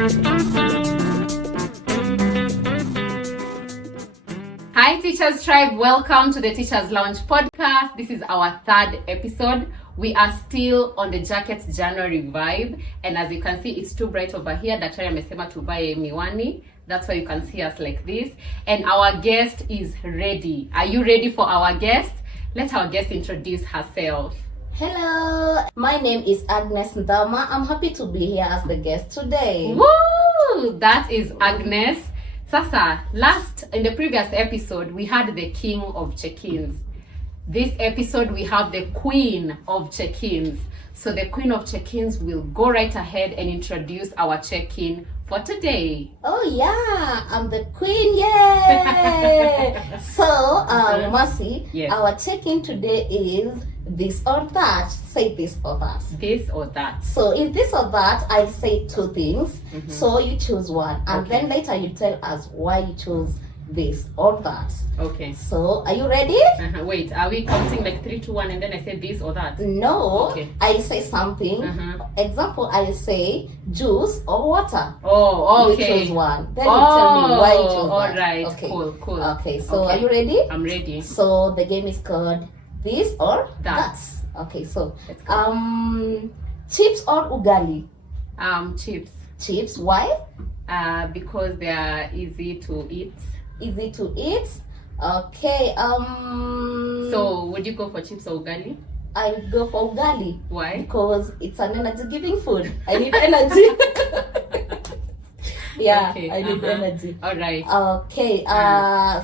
Hi Teachers Tribe, welcome to the Teachers Lounge podcast. This is our third episode. We are still on the Jackets January vibe, and as you can see, it's too bright over here. Daktari amesema tuvae miwani. That's why you can see us like this. And our guest is ready. Are you ready for our guest? Let our guest introduce herself. Hello, my name is Agnes Ndama. I'm happy to be here as the guest today. Woo! That is Agnes. Sasa, in the previous episode, we had the king of check-ins. This episode, we have the queen of check-ins. So the queen of check-ins will go right ahead and introduce our check-in for today. Oh yeah, I'm the queen, yay! So, Mercy, yes. Our check-in today is this or that. Say this or that. This or that. So in this or that, I'll say two things. Mm-hmm. So you choose one, and then later you tell us why you choose this or that. Okay. So are you ready? Wait, are we counting like 3, 2, 1 and then I say this or that? No. Okay. I'll say something. Example, I'll say juice or water. Oh, okay. You choose one. Then you tell me why you choose all that. right. Okay. Cool. Okay, so are you ready? I'm ready. So the game is called this or that. Okay, so Let's go. chips or ugali? Chips. Chips, why? Because they are easy to eat. Easy to eat. Okay, So would you go for chips or ugali? I would go for ugali. Why? Because it's an energy giving food. I need energy. Yeah, Okay, I need energy. All right. Okay,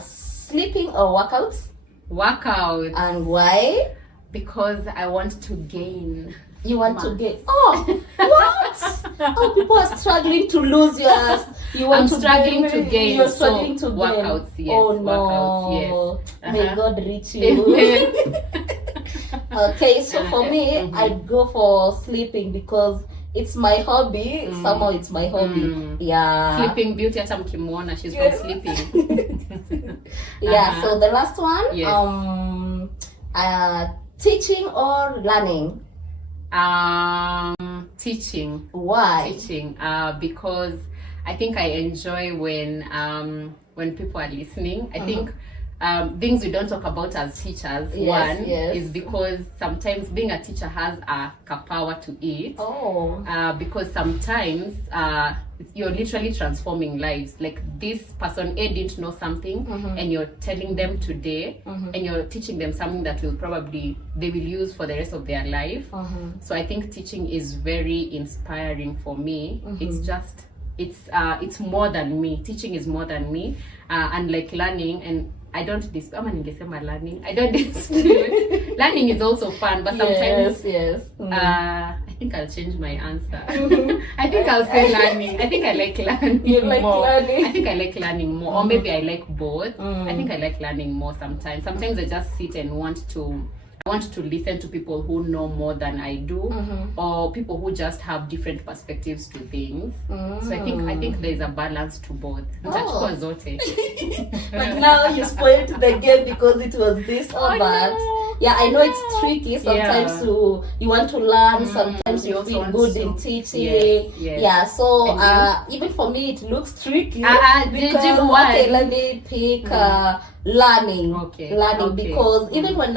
sleeping or workouts? Workout. And why? Because I want to gain. You want to get? Oh, what? Oh, people are struggling to lose yours. You want I'm to struggling gain, to gain. You're struggling so to gain. workouts, yes. Oh no. Workouts, yes. May God reach you. Okay, so for me, I'd go for sleeping because it's my hobby. Somehow it's my hobby. Yeah. Sleeping Beauty, hata mkimwona, she's from sleeping. Yeah. So the last one. Yes. Teaching or learning? Teaching. Why? Teaching. Because I think I enjoy when people are listening. I think things we don't talk about as teachers. Is because sometimes being a teacher has a power to it. Oh. Because sometimes you're literally transforming lives. Like this person A didn't know something, and you're telling them today, and you're teaching them something that they will use for the rest of their life. So I think teaching is very inspiring for me. It's more than me. Teaching is more than me, and like learning. And I don't dispute. Learning. I don't dispute. Learning is also fun, but sometimes I think I'll change my answer. I think I'll say learning. I think I like learning. You like more. learning? I think I like learning more, or maybe I like both. I think I like learning more sometimes. Sometimes I just sit and want to listen to people who know more than I do, or people who just have different perspectives to things. So I think there's a balance to both. Oh. Zote. But now you spoiled the game because it was this or that. No. Yeah, I know it's tricky. Sometimes you want to learn. Sometimes you also feel want good to. in teaching. Yes. Yeah. So And even for me, it looks tricky. Because why? Okay, let me pick learning. Okay. Because even when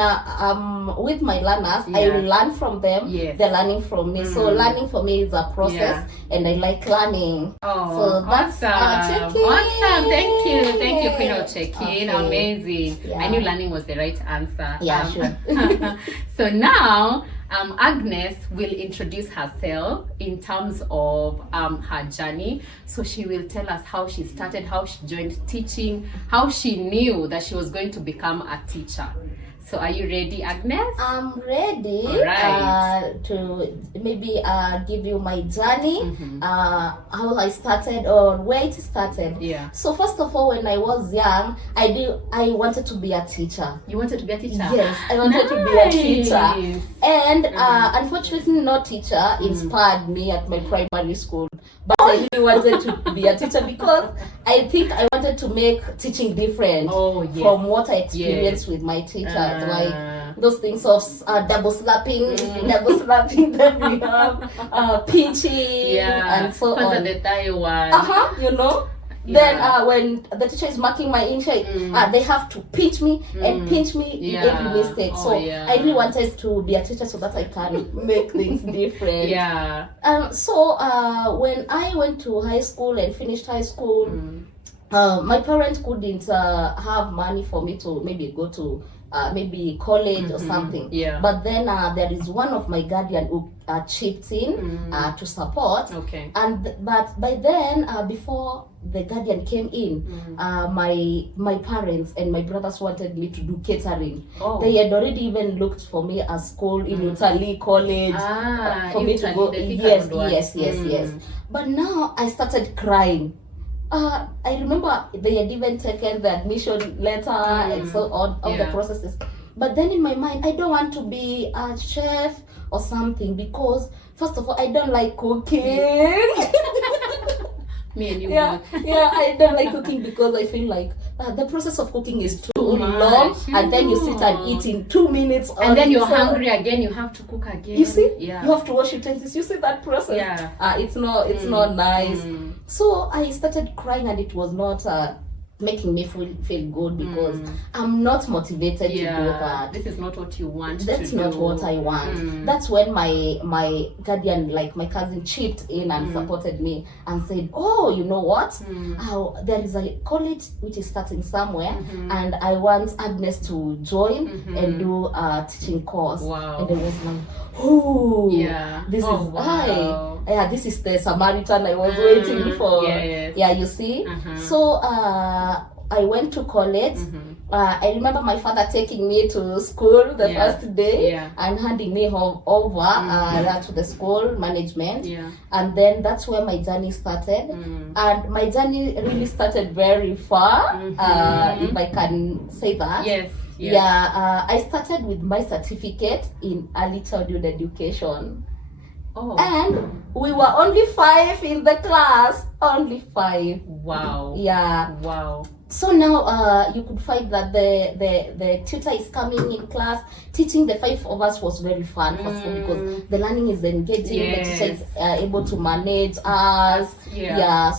with my learners, I learn from them. Yes. They're learning from me. So learning for me is a process, and I like learning. Oh, so that's our check-in. Awesome. Thank you, Queen of Check-in. Okay. Amazing. Yeah. I knew learning was the right answer. Yeah, sure. So now Agnes will introduce herself in terms of her journey. So she will tell us how she started, how she joined teaching, how she knew that she was going to become a teacher. So are you ready, Agnes? I'm ready. Right. To maybe give you my journey, how I started or where it started. Yeah. So first of all, when I was young, I wanted to be a teacher. You wanted to be a teacher? Yes, I wanted to be a teacher. And unfortunately, no teacher inspired me at my primary school. But I really wanted to be a teacher because I think I wanted to make teaching different from what I experienced with my teachers. not like those things of double slapping, then we have pinching, and so on. The thigh one. You know. Then when the teacher is marking my insight, they have to pinch me and pinch me in every mistake. So I really wanted to be a teacher so that I can make things different. So when I went to high school and finished high school, my parents couldn't have money for me to maybe go to maybe college or something. But then there is one of my guardian who chipped in to support. But by then, before the guardian came in, my parents and my brothers wanted me to do catering. They had already even looked for me a school in Italy College for me to go. Yes. But now I started crying. I remember they had even taken the admission letter and so on, all the processes. But then in my mind, I don't want to be a chef or something because, first of all, I don't like cooking. Me and you. I don't like cooking because I feel like the process of cooking is too long, and then you sit and eat in 2 minutes, and then you're hungry again. You have to cook again. You see, you have to wash utensils. You see that process? It's not nice. So I started crying, and it was not making me feel good because I'm not motivated to do that. This is not what you want. That's not what I want. That's when my guardian, like my cousin, chipped in and supported me and said, "Oh, you know what? There is a college which is starting somewhere, and I want Agnes to join and do a teaching course." And I was like, "Oh, this is this is the Samaritan I was waiting for." You see. So I went to college. I remember my father taking me to school the first day and handing me over to the school management. And then that's where my journey started. And my journey really started very far, if I can say that. I started with my certificate in early childhood education. And we were only 5 in the class. Only 5. Wow. Wow. So now you could find that the tutor is coming in class. Teaching the 5 of us was very fun, first of all, because the learning is engaging. The teacher is able to manage us.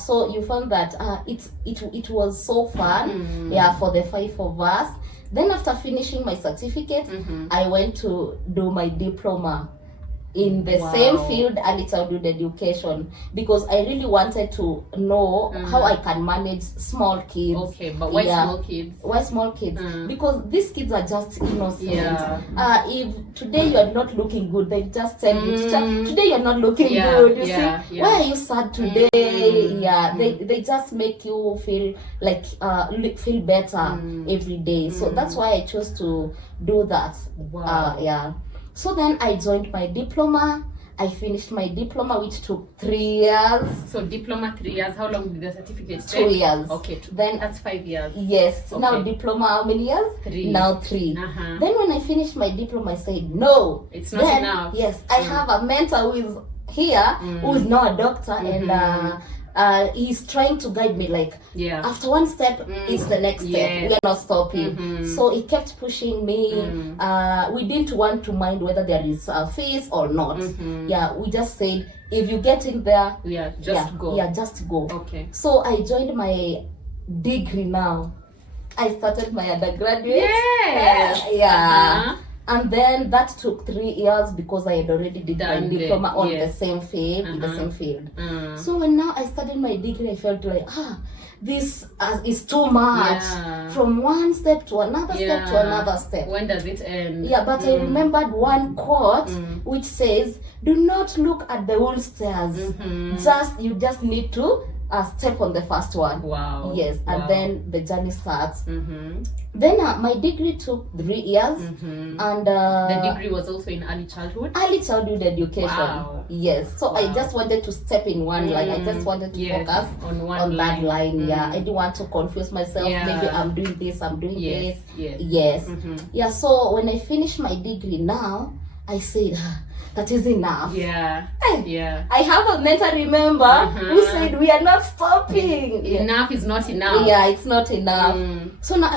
So you found that it was so fun. For the 5 of us. Then after finishing my certificate, I went to do my diploma in the same field, early childhood education, because I really wanted to know how I can manage small kids. Okay, but why small kids? Why small kids? Because these kids are just innocent. If today you are not looking good, they just tell you, today you're not looking good. You see, why are you sad today? They just make you feel like feel better every day. So that's why I chose to do that. So then I joined my diploma. I finished my diploma, which took 3 years. So diploma 3 years. How long did the certificate take? 2 years. Okay. Then that's 5 years. Yes. Okay. Now diploma, how many years? 3. Now 3. Then when I finished my diploma, I said, no, it's not enough. Yes, I have a mentor who is here, who is now a doctor, and he's trying to guide me, like after one step it's the next step. We are not stopping. So he kept pushing me. We didn't want to mind whether there is a fees or not. We just said, if you get in there, just go. Just go. Okay. So I joined my degree now. I started my undergraduate. And then that took 3 years because I had already did my diploma on the same field, in the same field. So when now I started my degree, I felt like, this is too much. From one step to another step to another step. When does it end? But I remembered one quote which says, do not look at the old stairs. You just need to step on the first one. Yes, and then the journey starts. Then my degree took 3 years, and the degree was also in early childhood. Early childhood education. Yes, so I just wanted to step in one line. I just wanted to focus on that line. I didn't want to confuse myself. Maybe I'm doing this, I'm doing this. So when I finished my degree now, I said, that is enough. Yeah. Hey, Yeah. I have a mentor, remember, who said we are not stopping. Enough is not enough. Yeah, it's not enough. So now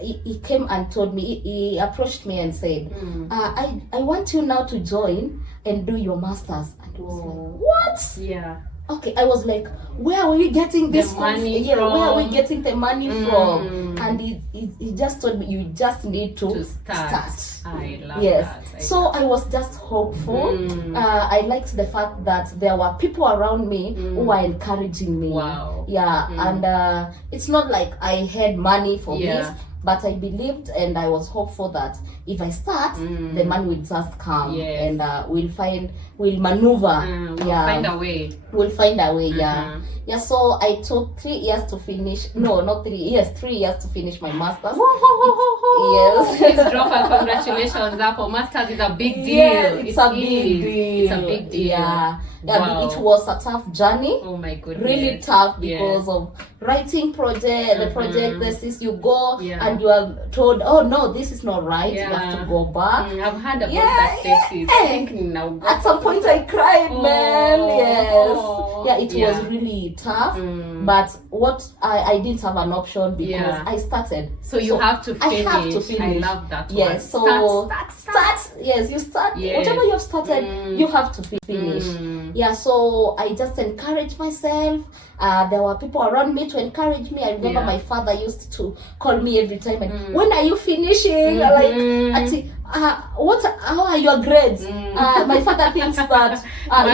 he came and told me, he approached me and said, I want you now to join and do your master's. And I was like, what? Yeah. Okay, I was like, where are we getting this money from? from? Where are we getting the money from? And he just told me, you just need to start. I love that. So I was just hopeful. I liked the fact that there were people around me who were encouraging me. Wow. Yeah, and it's not like I had money for this, but I believed and I was hopeful that if I start, the money will just come, and we'll maneuver. We'll find a way. We'll find a way. Yeah. So I took 3 years to finish. No, not 3 years. 3 years to finish my master's. Yes. Please drop a congratulations up. Master's is a big deal. Yeah, it's a big deal. It's a big deal. Yeah. Wow. It was a tough journey. Oh my goodness. Really tough because of writing the project thesis. You go and you are told, oh no, this is not right. You have to go back. I've heard about that thesis. I think now. At some point I cried, man. Yes. Yeah, it was really tough. But what I didn't have an option because I started. So you have to finish. I have to finish. I love that. Yes. One. Start. Yes, you start. Yes. Whatever you have started, you have to finish. Yeah, so I just encouraged myself. There were people around me to encourage me. I remember my father used to call me every time and when are you finishing? How are your grades? My father thinks that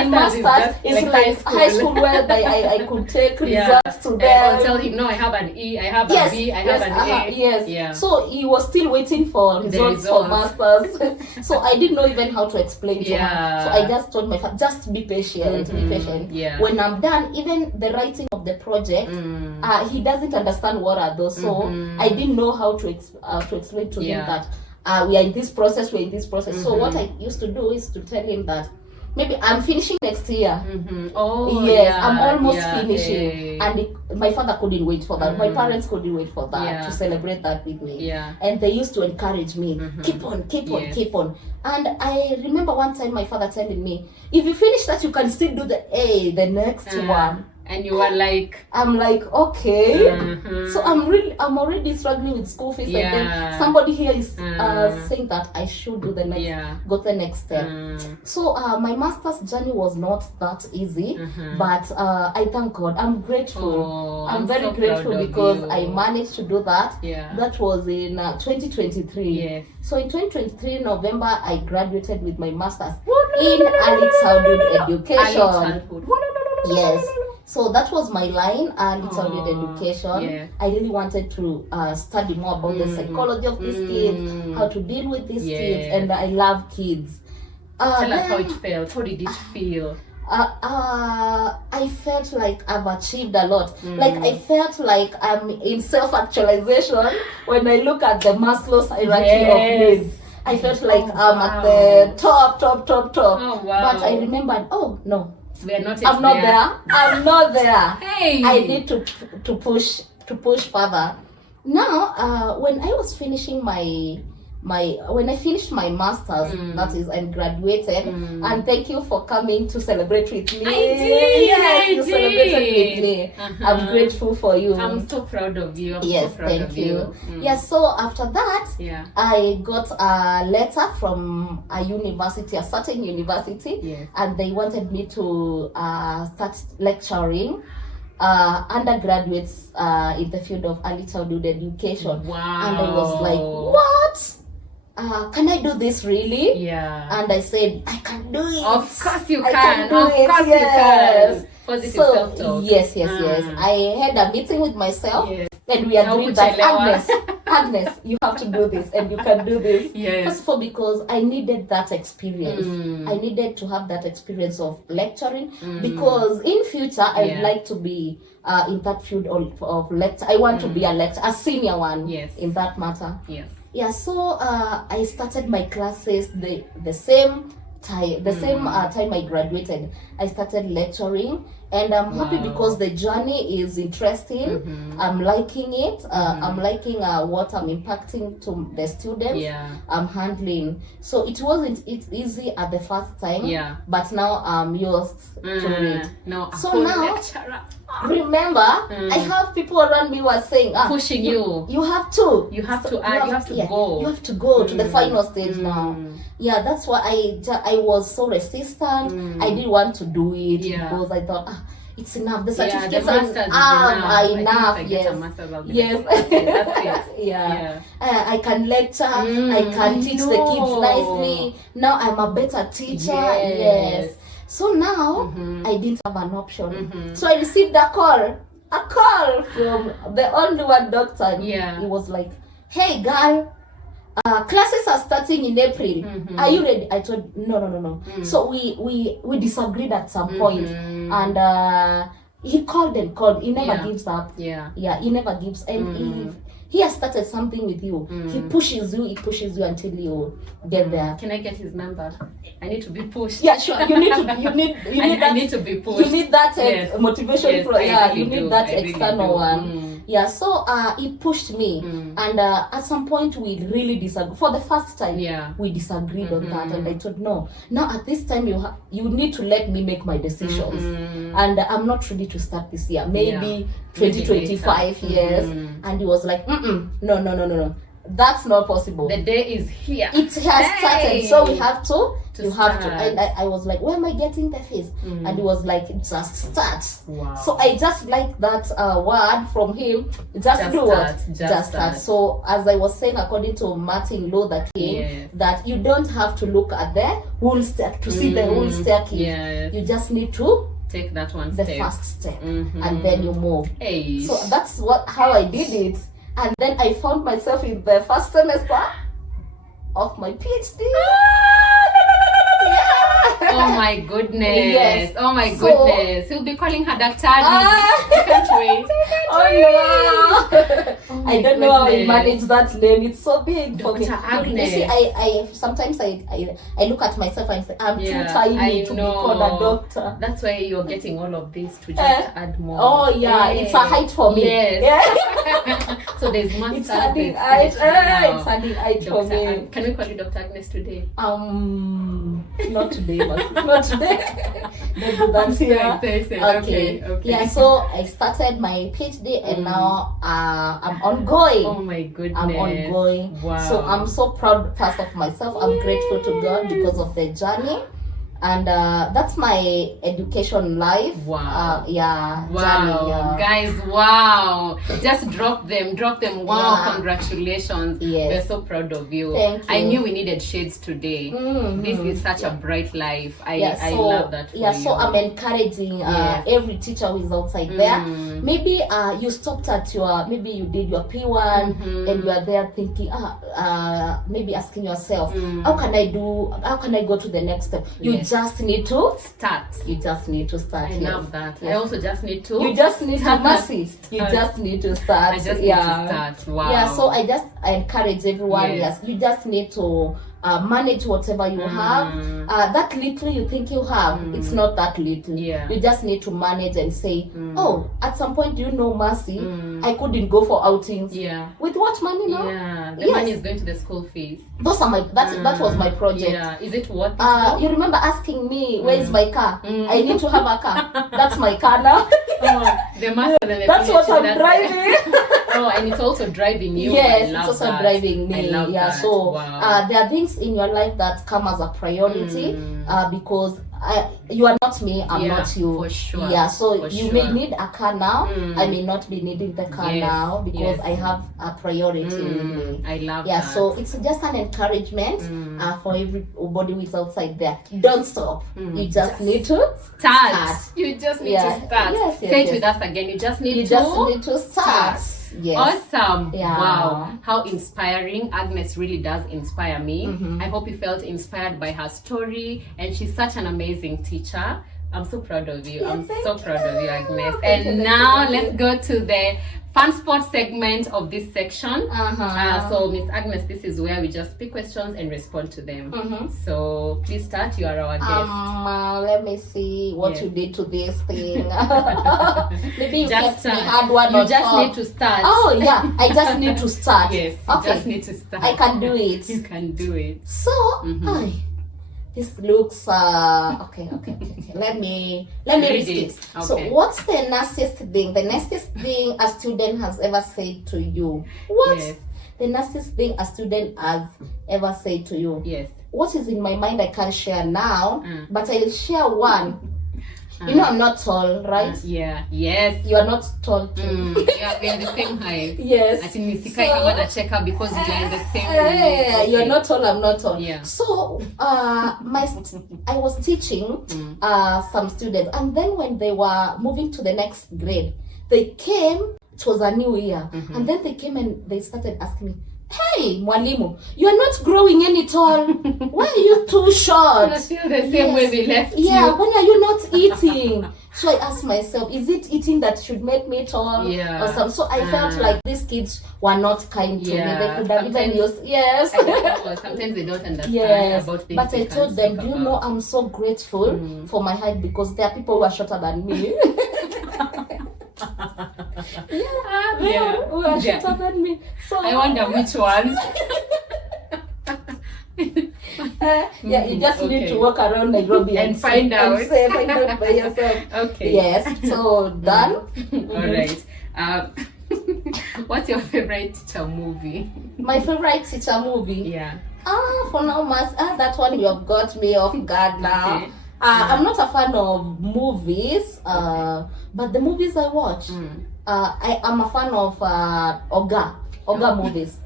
in masters is like high school where I could take results to them. I'll tell him, no, I have an E, I have a B, I have an A. Yes. Yeah. So he was still waiting for results for masters. So I didn't know even how to explain to him. So I just told my father, just be patient, be patient. Yeah. When I'm done, even the writing of the project, he doesn't understand what are those. So I didn't know how to explain to him that we are in this process, So what I used to do is to tell him that maybe I'm finishing next year. Oh, yes, I'm almost finishing. And my father couldn't wait for that. My parents couldn't wait for that, to celebrate that with me. And they used to encourage me, keep on. And I remember one time my father telling me, if you finish that, you can still do the next one. And you were like, I'm like, okay. So I'm already struggling with school fees, and then somebody here is saying that I should do the next, go the next step. So my master's journey was not that easy, but I thank God. I'm grateful. I'm very grateful because I managed to do that. That was in 2023. So in 2023 November, I graduated with my master's in early childhood education. Yes. So that was my line, early childhood education. I really wanted to study more about the psychology of these kids, how to deal with these kids, and I love kids. Tell us how it felt. How did it feel? I felt like I've achieved a lot. Like I felt like I'm in self-actualization when I look at the Maslow's hierarchy of needs. I felt like I'm at the top. Oh, wow. But I remembered, oh no. I'm not there. Hey, I need to push further. Now, when I was finishing when I finished my master's, that is, and graduated, and thank you for coming to celebrate with me. I did. Yes, you celebrated with me. I'm grateful for you. I'm so proud of you. Thank you. Yes, so after that, I got a letter from a certain university, and they wanted me to start lecturing undergraduates in the field of early childhood education. Wow. And I was like, what? Can I do this really? And I said, I can do it. Of course you can. I can do it. Of course you can. Positive self-talk. Yes. I had a meeting with myself, and we agreed that Agnes, you have to do this, and you can do this. First of all, because I needed that experience. I needed to have that experience of lecturing, because in future I would like to be in that field of lecture. I want to be a senior one in that matter. So I started my classes the same time. The same time I graduated, I started lecturing, and I'm happy because the journey is interesting. I'm liking it. I'm liking what I'm impacting to the students. I'm handling. So it wasn't easy at the first time. But now I'm used to it. So now, remember, I have people around me who are saying, pushing you. You have to. You have to add. You have to go. You have to go to the final stage now. Yeah, that's why I was so resistant. I didn't want to do it because I thought, it's enough. The certificates are enough. Yes. That's it. I can lecture. I can teach the kids nicely. Now I'm a better teacher. Yes. So now I didn't have an option. So I received a call from the only one doctor. He was like, "Hey, girl, classes are starting in April. Are you ready?" I told no. So we disagreed at some point, and he called and called. He never gives up. He never gives. And if he has started something with you, he pushes you until you get there. Can I get his number? I need to be pushed. Yeah, sure. You need that. I need to be pushed. You need that motivation from. You need that external one. Yeah, so he pushed me, and at some point we really disagreed. For the first time, we disagreed on that, and I told no. Now at this time you need to let me make my decisions, and I'm not ready to start this year. Maybe 2025 years. And he was like, no. That's not possible. The day is here. It has started, so we have to. And I was like, where am I getting the fees? And he was like, just start. Wow. So I just like that word from him. Just do what? Just start. So as I was saying, according to Martin Luther King, that you don't have to look at the whole stack to see the whole staircase. You just need to take that one step. The first step, and then you move. So that's how I did it. And then I found myself in the first semester of my PhD. Oh my goodness. Oh my goodness. He'll be calling her Daktari. I can't wait. Oh, I don't know how I manage that name. It's so big for me. Agnes. You see, I sometimes I look at myself and say, I'm too tiny to be called a doctor. That's why you're getting all of this to just add more. Oh yeah, it's a height for me. So there's masters. It's adding height. It's adding height for me. Can we call you Dr. Agnes today? Not today, but not today. That's here. Okay. Yeah, so I started my PhD and now I'm ongoing. Oh my goodness. I'm ongoing. Wow. So I'm so proud first of myself. I'm grateful to God because of the journey. And that's my education life. Wow. Journey, Guys, wow. Just drop them. Wow, congratulations. We're so proud of you. Thank you. I knew we needed shades today. This is such a bright life. I love that for you. So I'm encouraging every teacher who is outside there. Maybe you stopped at maybe you did your P1 and you are there thinking, maybe asking yourself, how can I go to the next step? You just need to start. I love that. I also just need to. You just need to persist. You just need to start. I just need to start. Wow. Yeah. So I encourage everyone. Yes. You just need to manage whatever you have. That little you think you have, it's not that little. You just need to manage and say, at some point, Mercy, I couldn't go for outings. With what money now? The money is going to the school fees. Those are that was my project. Is it worth it? You remember asking me, where is my car? I need to have a car. That's my car now. That's what I'm driving. And it's also driving you. Yes, it's also driving me. I love that. So wow. There are things in your life that come as a priority because you are not me, I'm not you. For sure. Yeah, so you may need a car now. I may not be needing the car now because I have a priority in me. I love that. Yeah, so it's just an encouragement for everybody who is outside there. Don't stop. You just need to start. You just need to start. Say it with us again. You just need to start. Yes. Awesome. Yeah. Wow. How inspiring. Agnes really does inspire me. I hope you felt inspired by her story, and she's such an amazing teacher. I'm so proud of you. Yeah, I'm thank so proud of you, Agnes. Thank you, And now let's go to the fun sport segment of this section. So Miss Agnes, this is where we just pick questions and respond to them. So please start. You are our guest. Let me see what you did to this thing. Maybe you just kept me hard one. You just need to start. Oh yeah, I just need to start. Yes, you just need to start. I can do it. You can do it. So, this looks okay. Let me read it. Okay. So, what's the nastiest thing? The nastiest thing a student has ever said to you? What? Yes. The nastiest thing a student has ever said to you? Yes. What is in my mind I can't share now, but I'll share one. You know I'm not tall, right? Yeah. Yes. You are not tall too. Yeah, we're the same height. Yes. Ati nisikai kama na check up because we are in the same Yeah, you're not tall, I'm not tall. Yeah. So I was teaching some students, and then when they were moving to the next grade, they came. It was a new year, and then they came and they started asking me, "Hey, Mwalimu, you are not growing any tall. Why are you too short? You're still the same way we left you. Yeah, when are you not eating?" So I asked myself, is it eating that should make me tall? Yeah. Or something? So I felt like these kids were not kind to me. They could have even used, yes. I don't know, sometimes they don't understand Yes, about things. but I told them, do you know, I'm so grateful for my height because there are people who are shorter than me. Who are shorter than me. So I wonder which ones. You just need to walk around Nairobi and find out. And find out by yourself. Okay. Yes. So done. All right. What's your favorite teacher movie? My favorite teacher movie. Yeah. For now, that one you have got me off guard now. Okay. I'm not a fan of movies, but the movies I watch, I am a fan of Oga movies.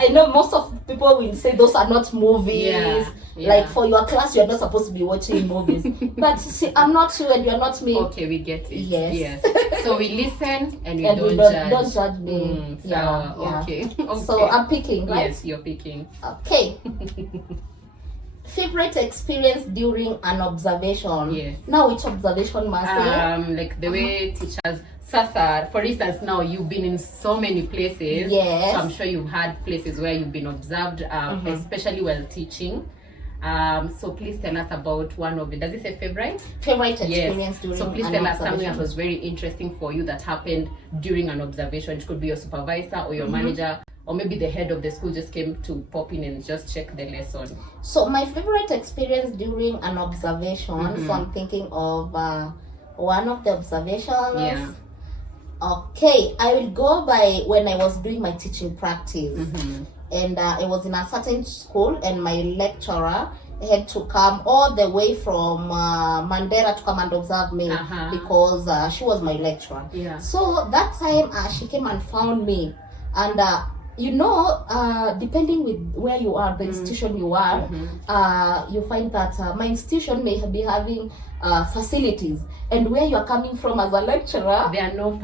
I know most of people will say those are not movies. Yeah. Like for your class, you're not supposed to be watching movies. But see, I'm not you and you're not me. Okay, we get it. Yes. So we listen and we And don't judge. Don't judge me. Okay. So I'm picking, right? Yes, you're picking. Okay. Favorite experience during an observation. Yes. Now which observation, Marcel? Like the way teachers Sasa, for instance, now you've been in so many places. Yes. So I'm sure you've had places where you've been observed, especially while teaching. So please tell us about one of it. Does it say favorite? Favorite experience during So please an tell us something observation. that was very interesting for you that happened during an observation. It could be your supervisor or your manager, or maybe the head of the school just came to pop in and just check the lesson. So my favorite experience during an observation, so I'm thinking of one of the observations. Yeah. Okay, I will go by when I was doing my teaching practice. And it was in a certain school, and my lecturer had to come all the way from Mandera to come and observe me because she was my lecturer. Yeah. So that time she came and found me, and you know, depending with where you are, the institution you are, you find that my institution may be having facilities, and where you are coming from as a lecturer, There are no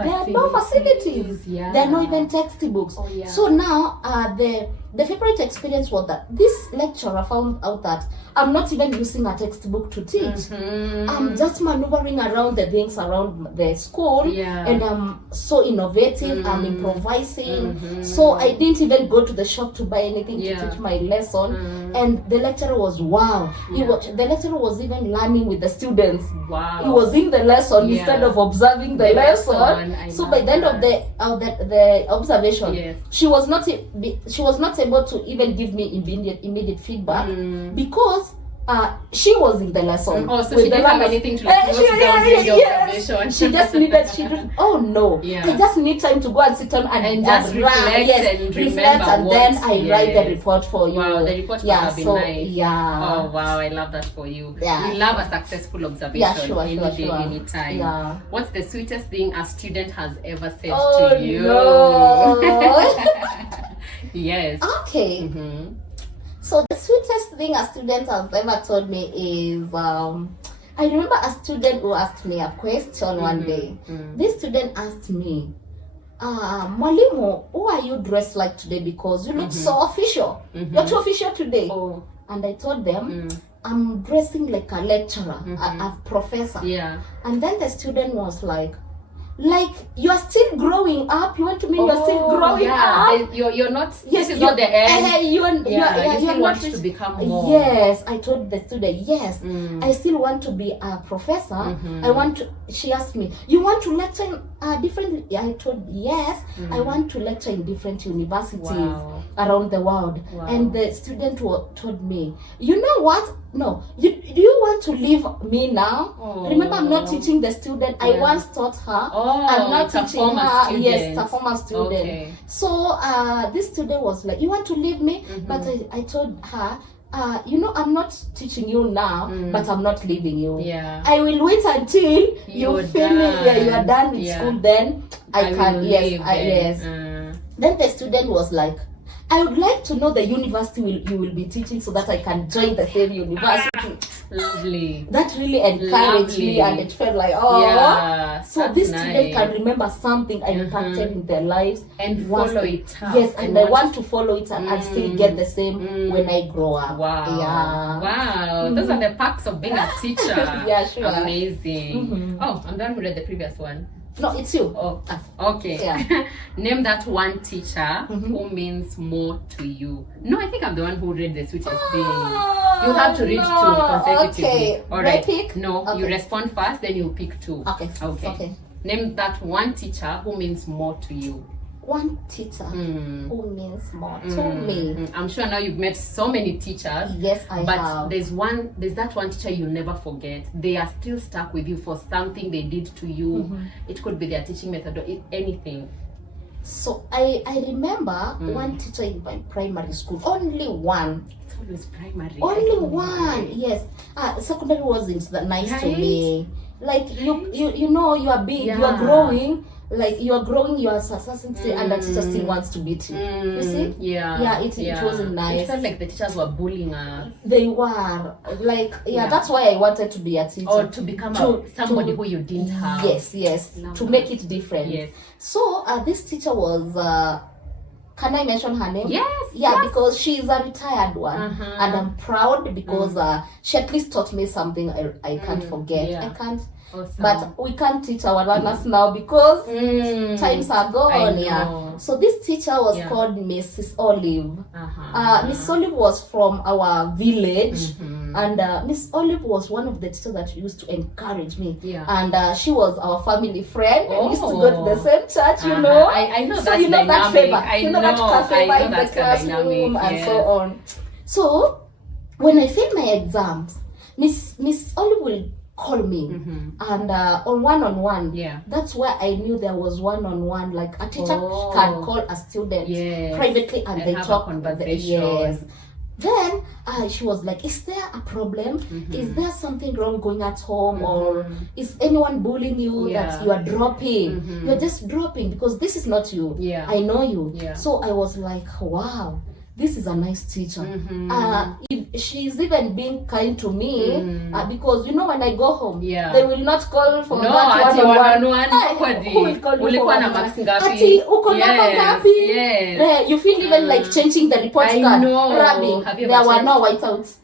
facilities. Yeah. There are no even textbooks. Oh, yeah. So now the favorite experience was that this lecturer found out that I'm not even using a textbook to teach. I'm just maneuvering around the things around the school, Yeah. and I'm so innovative. I'm improvising. So I didn't even go to the shop to buy anything to teach my lesson. And the lecturer was the lecturer was even learning with the students. Wow. He was in the lesson instead of observing the lesson. So by the end of the observation, she was not able to even give me immediate feedback because she was in the lesson. Oh, so she didn't have anything to like note down during your observation. She just needed. I just need time to go and sit down and just reflect and remember and then I write the report for you. Wow, the report must have been nice. Yeah. Oh wow, I love that for you. Yeah. We love a successful observation. Yeah, sure, Anytime. Yeah. What's the sweetest thing a student has ever said Oh, to you? no. Yes. Okay. So the sweetest thing a student has ever told me is, I remember a student who asked me a question one day. This student asked me, Mwalimu, who are you dressed like today? Because you look so official. You're too official today. Oh. And I told them, I'm dressing like a lecturer, a professor. Yeah. And then the student was like, you are still growing up. You want to mean you're still growing up? You're not. Yes, this is not the end. You still want to become more. Yes, I told the student. Yes, I still want to be a professor. I want to. She asked me, "You want to lecture in different?" I told yes. I want to lecture in different universities around the world. And the student told me, "You know what? No, do you want to leave me now?" Remember, I'm not teaching the student. I once taught her. I'm not teaching her. Student. Yes, it's a former student. Okay. So this student was like, "You want to leave me?" But I told her, I'm not teaching you now, but I'm not leaving you. Yeah. I will wait until you finish. Yeah, you are done with school. Then I can. Yes, yes. Then the student was like, "I would like to know the university you will be teaching so that I can join the same university." Lovely. That really encouraged me, and it felt like, so this student can remember something I impacted in their lives and follow it up. Yes, and I want to follow it and still get the same when I grow up. Wow. Yeah. Wow. Those are the perks of being a teacher. Yeah, sure. Amazing. Oh, I'm done with the previous one. No, it's you. Oh, okay. Yeah. Name that one teacher who means more to you. No, I think I'm the one who read the sweetest thing. You have to read two consecutively. Okay. All right. Pick? No, okay. You respond first, then you pick two. Okay. Name that one teacher who means more to you. One teacher who means more to me. I'm sure now you've met so many teachers. Yes, I have. But there's that one teacher you'll never forget. They are still stuck with you for something they did to you. It could be their teaching method or anything. So I remember one teacher in my primary school. Only one. It's always primary. Only one. Yes. Secondary wasn't that nice to me. Like you know you are big, you are growing. Like you are growing your certainty, and the teacher still wants to beat you. You see? Yeah. It wasn't nice. It felt like the teachers were bullying us. They were like, that's why I wanted to be a teacher. Or to become somebody who you didn't have. Yes. To make it different. Yes. So this teacher was. Can I mention her name? Yes. Yeah, because she is a retired one, and I'm proud because she at least taught me something I can't forget. Yeah. I can't. Awesome. But we can't teach our learners now because times are gone. Yeah. So this teacher was called Mrs. Olive. Miss Olive was from our village, and Miss Olive was one of the teachers that used to encourage me. Yeah. And she was our family friend. We used to go to the same church, you know. I know so that. You know that favor. that favor in the classroom and so on. So when I fail my exams, Miss Olive will call me and on one that's where I knew there was one-on-one, like a teacher can call a student privately and they talk conversation. Then she was like, "Is there a problem? Is there something wrong going at home, or is anyone bullying you that you are dropping? You're just dropping because this is not you. I know you." So I was like, wow, this is a nice teacher. She's even being kind to me because when I go home, they will not call for that one-on-one. Who will call you for one-on-one? You feel even like changing the report card, rubbing. There were no whiteouts.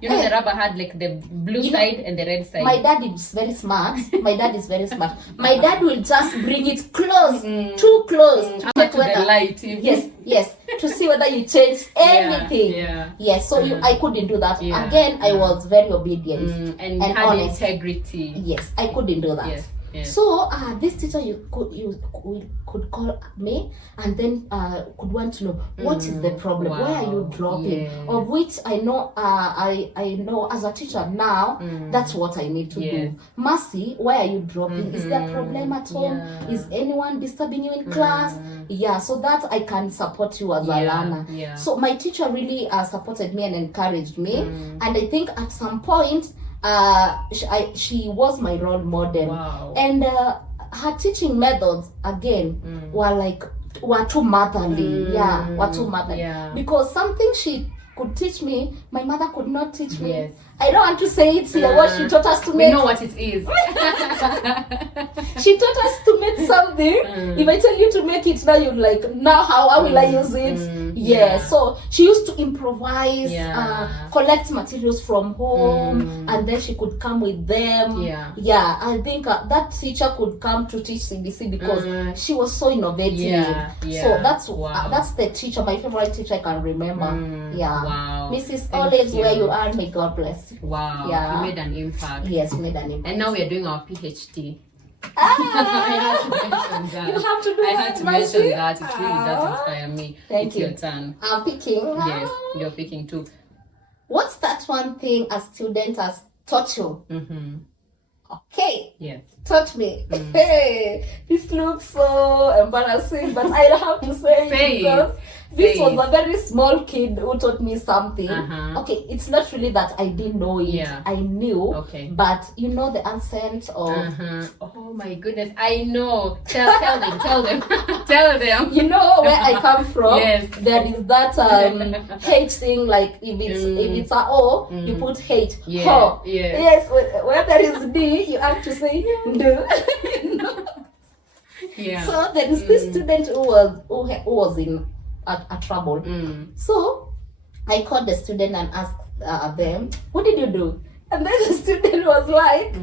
The rubber had like the blue side and the red side. My dad is very smart. My dad will just bring it close, too close to check whether the light. Yes, to see whether you change anything. Yes, so I couldn't do that. Again, I was very obedient and had honest. Integrity. Yes, I couldn't do that. Yes. So this teacher could call me and then could want to know what is the problem, why are you dropping? Of which I know I know as a teacher now that's what I need to do. Mercy, why are you dropping? Is there a problem at home? Is anyone disturbing you in class? So that I can support you as a learner. So my teacher really supported me and encouraged me, and I think at some point she was my role model. And her teaching methods again were too motherly. Were too motherly. Because something she could teach me, my mother could not teach me. I don't want to say it here. What she taught us to make. We know what it is. She taught us to make something. If I tell you to make it now, you're like, now how will I use it? Yeah. So she used to improvise, Yeah. collect materials from home, and then she could come with them. Yeah. I think that teacher could come to teach CBC because she was so innovative. So that's the teacher, my favorite teacher I can remember. Wow. Mrs. Olives, where you are, may God bless. Wow. Yeah. You made an impact. Yes, we made an impact. And now we are doing our PhD. I had to mention that. You have to do I had to mention that. It really does inspire me. Thank it's you. Your turn. I'm picking. Yes, you're picking too. What's that one thing a student has taught you? Okay. Yes. Taught me. Hey, this looks so embarrassing, but I have to say it because this was a very small kid who taught me something. Okay, it's not really that I didn't know it. I knew. Okay. But you know the accent of. Oh my goodness, I know. Tell them. Tell them. You know where I come from. Yes. There is that H thing. Like if it's a O, you put H. Yeah. Ho. Yeah. Yes. Where there is D, you have to say D. You know? Yeah. So there is this student who was in a trouble. So I called the student and asked them, "What did you do?" And then the student was like,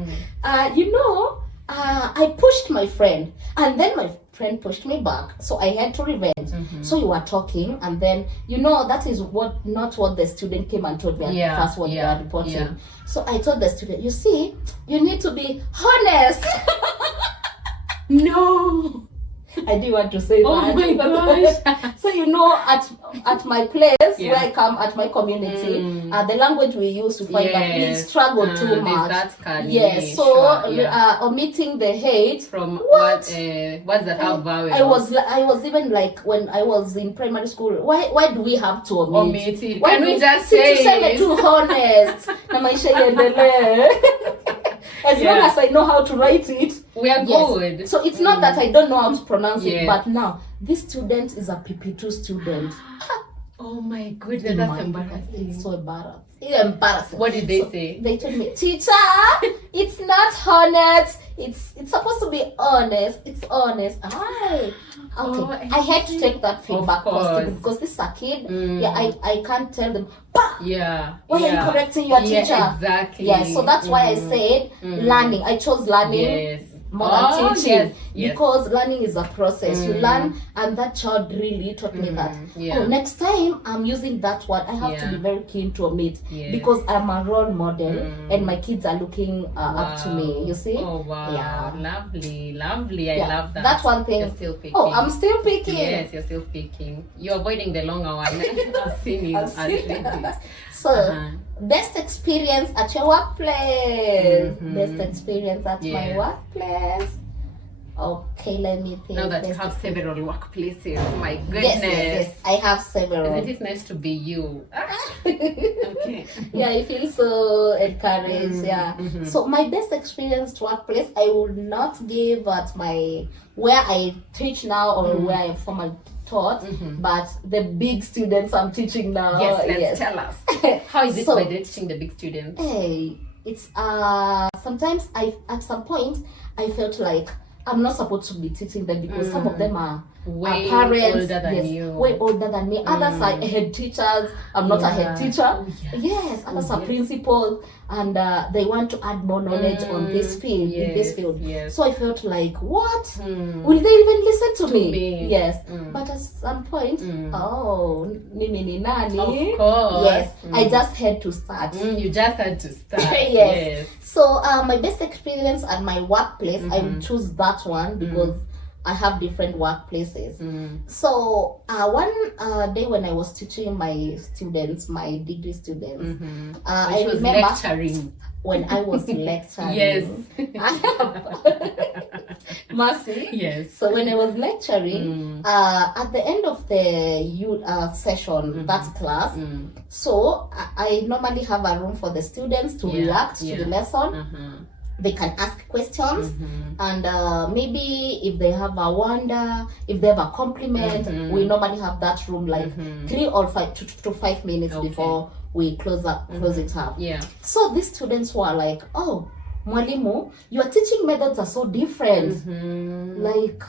I pushed my friend, and then my friend pushed me back, so I had to revenge. So you were talking, and then that is not what the student came and told me at first, what they are reporting. So I told the student, you see, you need to be honest. No, I didn't want to say that. Oh my gosh. So at my place where I come, at my community, the language we use to find that we struggle too much. Yes, so omitting the hate from what's that have vowel? I was even like when I was in primary school. Why do we have to omit it? Why Can we just say it? Too honest. Na maisha iendelee. As long as I know how to write it, we are good. So it's not that I don't know how to pronounce it, but now this student is a PP2 student. Oh my goodness, that's embarrassing. It's so embarrassing. What did they say? They told me, teacher, it's not honest. It's supposed to be honest. It's honest. Okay. I had to take that feedback positively because this is a kid. I can't tell them, why are you correcting your teacher? Exactly. So that's why I said learning. I chose learning more than teaching. Because learning is a process. You learn, and that child really taught me that. Next time I'm using that word, I have to be very keen to omit because I'm a role model and my kids are looking up to me. You see? Oh wow! Lovely. I love that. That's one thing. You're still picking. Oh, I'm still picking. Yes, you're still picking. You're avoiding the longer one. I've seen it. So. Best experience at your workplace. Best experience at my workplace. Okay, let me think. Now that you have several workplaces, my goodness. Yes, I have several. Isn't it nice to be you? Okay. I feel so encouraged. So my best experience to workplace, I would not give at my where I teach now or where I formerly taught, but the big students I'm teaching now. Yes, tell us. How is it by teaching the big students? Hey, it's sometimes at some point I felt like I'm not supposed to be teaching them because some of them are way parents, older than you. Way older than me. Others are head teachers. I'm not a head teacher. Others are principals, and they want to add more knowledge on this field. In this field. So I felt like, what? Will they even listen to me? Yes. But at some point, mimi ni nani? Of course. Yes. I just had to start. You just had to start. Yes. So my best experience at my workplace, I would choose that one because I have different workplaces. So one day when I was teaching my students, my degree students, I was remember lecturing. When I was lecturing. Yes. Mercy. Yes. So when I was lecturing, at the end of the session, that class, so I normally have a room for the students to react to the lesson. They can ask questions, and maybe if they have a wonder, if they have a compliment, we normally have that room like 3 or 5 to 5 minutes before we close it up. So these students were like, "Oh, Mwalimu, your teaching methods are so different. Like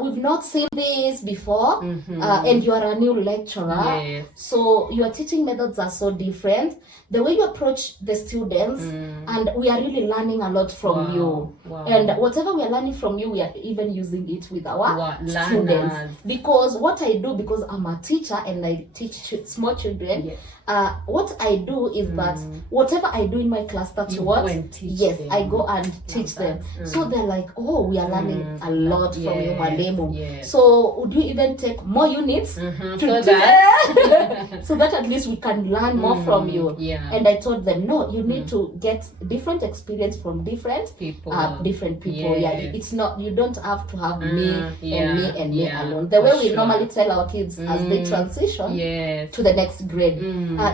we've not seen this before, and you are a new lecturer, so your teaching methods are so different. The way you approach the students, and we are really learning a lot from you. And whatever we are learning from you, we are even using it with our students. Because what I do, because I'm a teacher and I teach small children, what I do is that whatever I do in my class, that's what I go and teach them. So they're like, oh, we are learning a lot from you, Malemu. So would you even take more units so that so that at least we can learn more from you? And I told them, no, you need to get different experience from different people. It's not, you don't have to have me and me and me alone. The way we normally tell our kids as they transition to the next grade.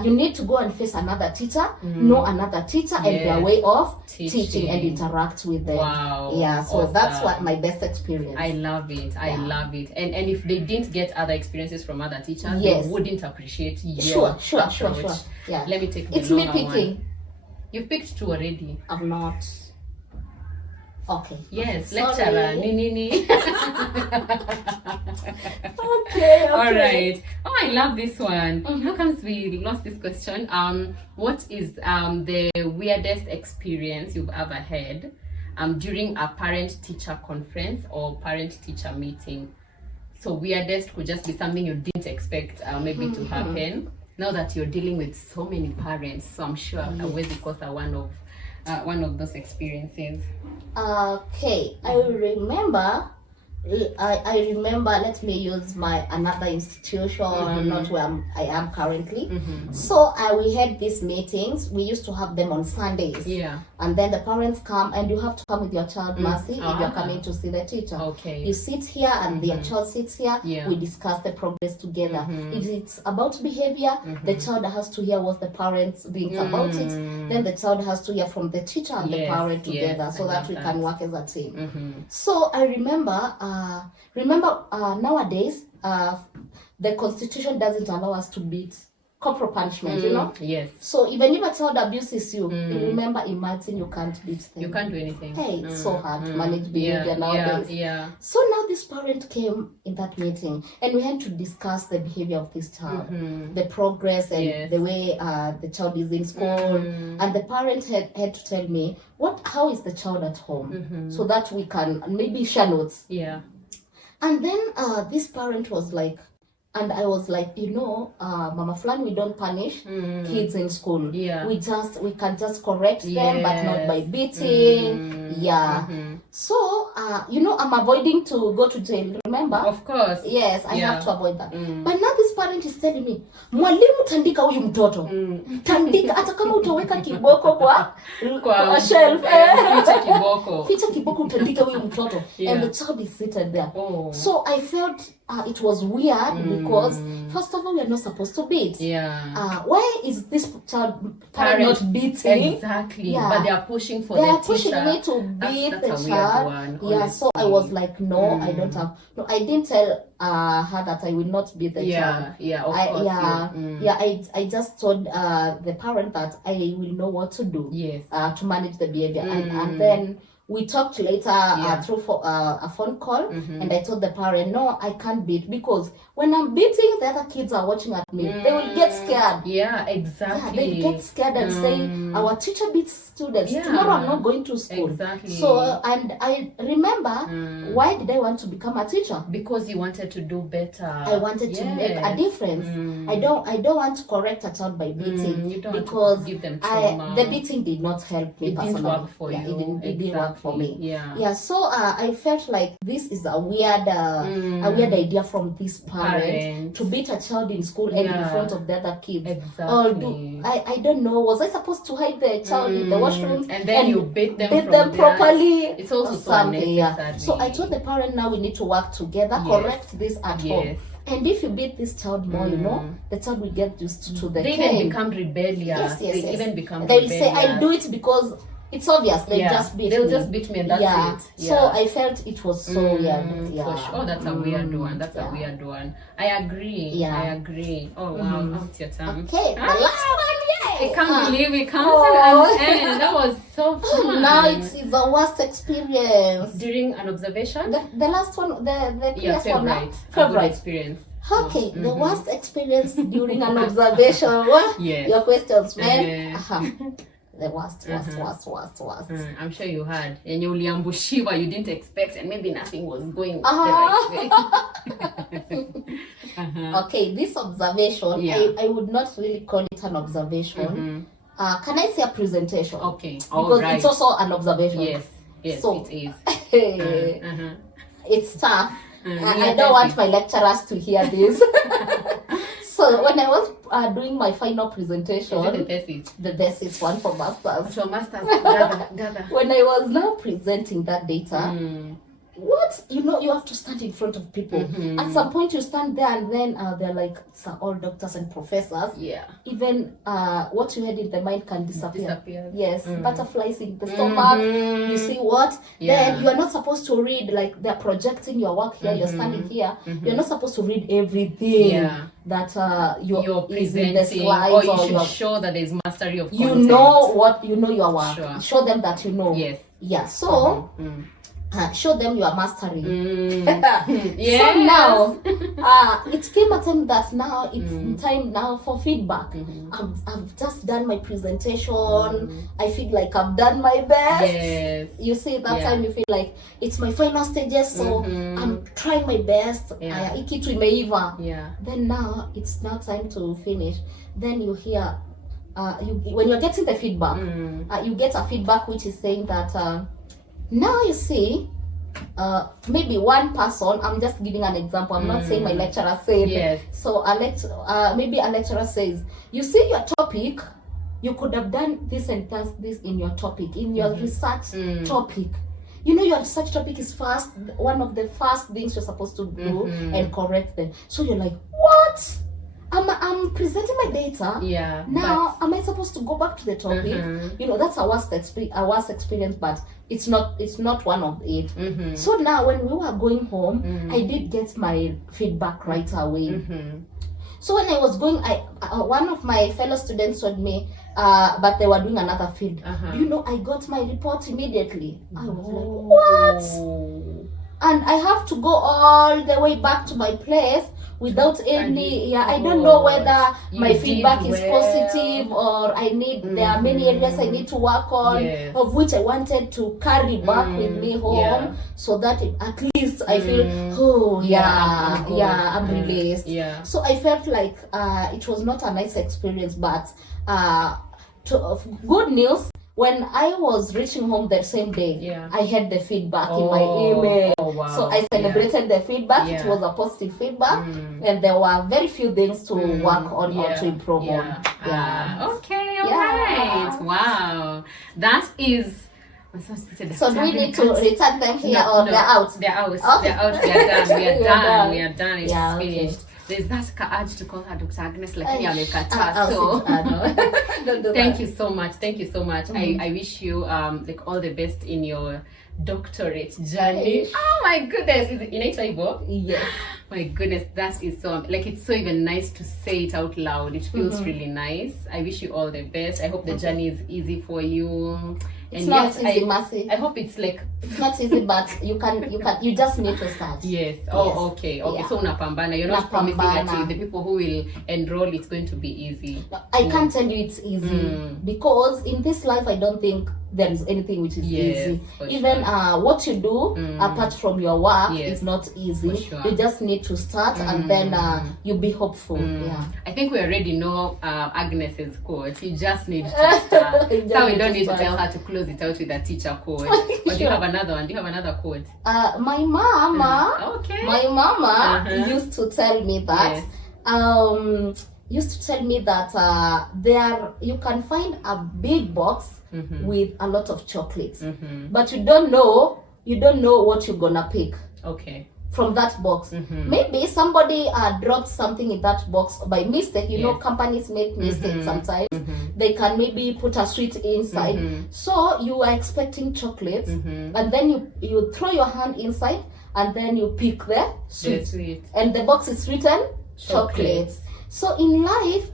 You need to go and face another teacher, know another teacher and their way of teaching and interact with them. So that's what my best experience. I love it. I love it. And if they didn't get other experiences from other teachers, they wouldn't appreciate your approach. Let me take the It's me picking. One. You picked 2 already. I'm not. Okay. Yes, lecturer. Ni. Okay. All right. Oh, I love this one. How comes we lost this question? What is the weirdest experience you've ever had during a parent-teacher conference or parent-teacher meeting? So weirdest could just be something you didn't expect maybe to happen. Now that you're dealing with so many parents, so I'm sure Awezi Kosa one of those experiences. Okay, I remember. I remember. Let me use my another institution, not where I am currently. So we had these meetings. We used to have them on Sundays. And then the parents come, and you have to come with your child, Mercy, if you're coming to see the teacher. You sit here, and their child sits here. We discuss the progress together. If it's about behavior, the child has to hear what the parents think about it. Then the child has to hear from the teacher and the parent together, so that we can work as a team. So I remember. Nowadays, the constitution doesn't allow us to beat corporal punishment, you know? So even if a child abuses you, remember in Martin, you can't beat them. You can't do anything. Hey, it's so hard to manage behavior nowadays. So now this parent came in that meeting, and we had to discuss the behavior of this child, the progress and the way the child is in school. And the parent had to tell me, how is the child at home? So that we can maybe share notes. And then this parent was like, and I was like, Mama Flan, we don't punish kids in school. We can just correct them, but not by beating. So, I'm avoiding to go to jail, remember? Of course. Yes, I have to avoid that. But now this parent is telling me, mwalimu tandika huyu mtoto. Tandika, hata kama utaweka kiboko kwa shelf. Ficha kiboko tandika huyu mtoto. And the child is seated there. So I felt it was weird because, first of all, we are not supposed to beat. Why is this child parent not beating? Exactly. But they are pushing for the teacher. They are pushing me to beat the child. So I was like, no, I don't have. No, I didn't tell her that I will not beat the child. Of course. I just told the parent that I will know what to do. To manage the behavior, and then we talked later through a phone call, and I told the parent, no, I can't beat, because when I'm beating, the other kids are watching at me. They will get scared. They get scared and say, our teacher beats students. Tomorrow I'm not going to school. So, and I remember, why did I want to become a teacher? Because you wanted to do better. I wanted to make a difference. I don't want to correct a child by beating, you don't because give them trauma. The beating did not help me personally. Didn't work for you. It didn't work for me. So I felt like this is a weird idea from this parent to beat a child in school and in front of the other kids. I don't know, was I supposed to hide the child in the washroom and then you beat them properly? It's also something. So I told the parent, now we need to work together, correct this at home. And if you beat this child more, the child will get used to the They even become rebellious. They'll say, I'll do it because it's obvious. They'll just beat me and that's it. So I felt it was so weird. For sure. That's a weird one. A weird one. I agree. I agree. Oh wow, it's your turn. Okay, the last one, I can't believe we come to an end. That was so fun. Now it's the worst experience. During an observation? The last one, the previous one. Favorite experience. Okay, the worst experience during an observation. Yes. Your questions, man. The worst. I'm sure you had. And you uliambushiwa, you didn't expect, and maybe nothing was going the right way. Okay, this observation, I would not really call it an observation. Can I say a presentation? Okay. Because it's also an observation. Yes, so, it is. It's tough. I don't want my lecturers to hear this. So when I was doing my final presentation, the thesis one for masters. So masters, gather. When I was now presenting that data, what you have to stand in front of people. At some point you stand there and then they're like, it's all doctors and professors. Yeah. Even what you had in the mind can disappear. Yes. Butterflies in the stomach. You see what? Then you are not supposed to read, like they're projecting your work here, you're standing here. You're not supposed to read everything that you're presenting, the slides, or you should show that there's mastery of content. You know your work. Sure. Show them that you know. Yes. Yeah. So show them your mastery. Yes. So now it came a time that now it's time now for feedback. I've just done my presentation. I feel like I've done my best. Yes. You see, that time you feel like it's my final stages, so I'm trying my best. Ikitu imeiva. Then now it's now time to finish. Then you hear when you're getting the feedback, you get a feedback which is saying that now you see, maybe one person, I'm just giving an example, I'm not saying my lecturer said. Yes. So maybe a lecturer says, you see your topic, you could have done this and this in your topic, in your research topic. You know your research topic is one of the first things you're supposed to do and correct them. So you're like, what? I'm presenting my data. Now, am I supposed to go back to the topic? You know, that's a worst experience, but it's not one of it. So now, when we were going home, I did get my feedback right away. So when I was going, one of my fellow students told me, but they were doing another field. You know, I got my report immediately. I was like, what? And I have to go all the way back to my place without any, I don't know whether my feedback is positive or there are many areas I need to work on, of which I wanted to carry back with me home, so that at least I feel, I'm released. So I felt like it was not a nice experience, but good news. When I was reaching home that same day, I had the feedback in my email. So I celebrated the feedback. It was a positive feedback, and there were very few things to work on or to improve on. Okay, all right. Wow. That is... So do we need to return them here or they're out? They're out. Okay. They're out. We are done. We are done. It's finished. There's that urge to call her Dr. Agnes, like so thank you so much. I wish you like all the best in your doctorate journey. Oh my goodness, is it in Ivo? Yes. My goodness, that is so like, it's so even nice to say it out loud. It feels really nice. I wish you all the best. I hope the journey is easy for you. It's not easy, Mercy. I hope it's like it's not easy, but you just need to start. Yes. Oh, okay. So unapambana. You're not promising that the people who will enroll it's going to be easy. I can't tell you it's easy because in this life I don't think there is anything which is easy. Even what you do apart from your work is not easy. You just need to start and then you be hopeful. I think we already know Agnes's quote. You just need to start. So we don't need to tell her to close it out with a teacher quote. Or do you have another one? Do you have another quote? My mama used to tell me that there you can find a big box with a lot of chocolates, but you don't know what you're gonna pick from that box. Maybe somebody dropped something in that box by mistake. You know, companies make mistakes sometimes. They can maybe put a sweet inside. So you are expecting chocolates, and then you throw your hand inside, and then you pick the sweet. And the box is written chocolates. So in life,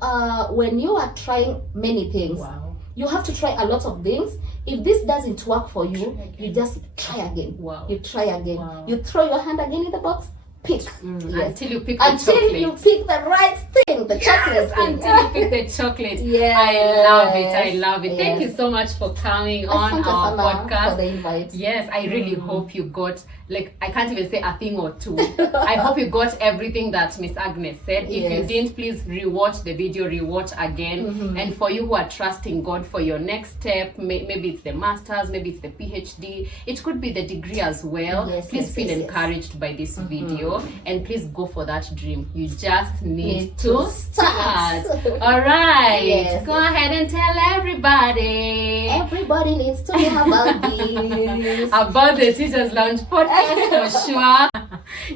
when you are trying many things, Wow. you have to try a lot of things. If this doesn't work for you, you just try again. Wow. You try again. Wow. You throw your hand again in the box, pick. Yes. Until you pick the Until chocolate. you pick the right thing, the chocolate thing. Until you pick the chocolate. Yes. I love it. I love it. Thank Yes. you so much for coming on Asante our sana podcast. for the invite. Yes, I really hope you got, like, I can't even say a thing or two. I hope you got everything that Miss Agnes said. If you Yes. didn't, please rewatch the video, rewatch again. And for you who are trusting God for your next step, maybe it's the master's, maybe it's the PhD, it could be the degree as well. Yes, Please yes, feel yes, yes. encouraged by this video, and please go for that dream. You just need Need to to start. start. All right, Yes. go ahead and tell everybody Everybody needs to know about this. about the Teachers Lounge podcast for sure.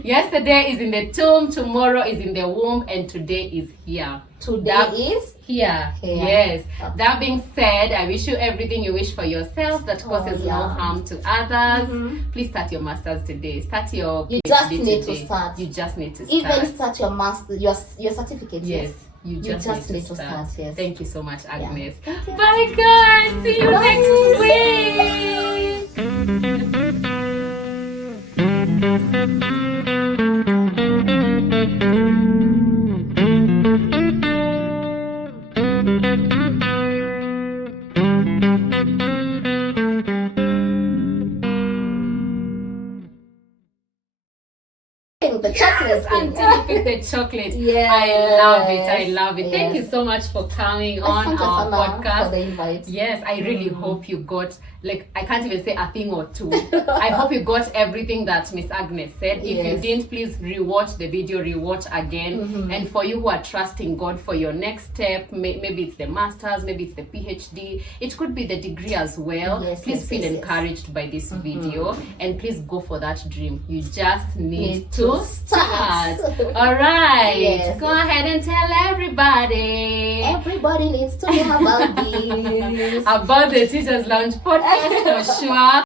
Yesterday is in the tomb, tomorrow is in the womb, and today is here. Today is Here. Here. Yes. Okay. That being said, I wish you everything you wish for yourself that causes no yeah. harm to others. Please start your masters today. Start your You PhD just need to today. start. You just need to start. even start your master, your certificate. Yes. You just need to start. Yes. Thank you so much, Agnes. Thank you. Bye, guys. See you Bye. next week. The chocolate thing. Until you pick the chocolate. Yes. I love it. I love it. Thank you Yes. so much for coming on Asante our sana podcast. for the invite. Yes, I really hope you got, like, I can't even say a thing or two. I hope you got everything that Miss Agnes said. If you Yes. didn't, please rewatch the video, rewatch again. And for you who are trusting God for your next step, maybe it's the master's, maybe it's the PhD, it could be the degree as well. Yes, Please yes, feel yes, yes. encouraged by this video, and please go for that dream. You just need Need to to start. start. All right, Yes. go ahead and tell everybody Everybody needs to know about this. about the Teachers Lounge podcast for sure.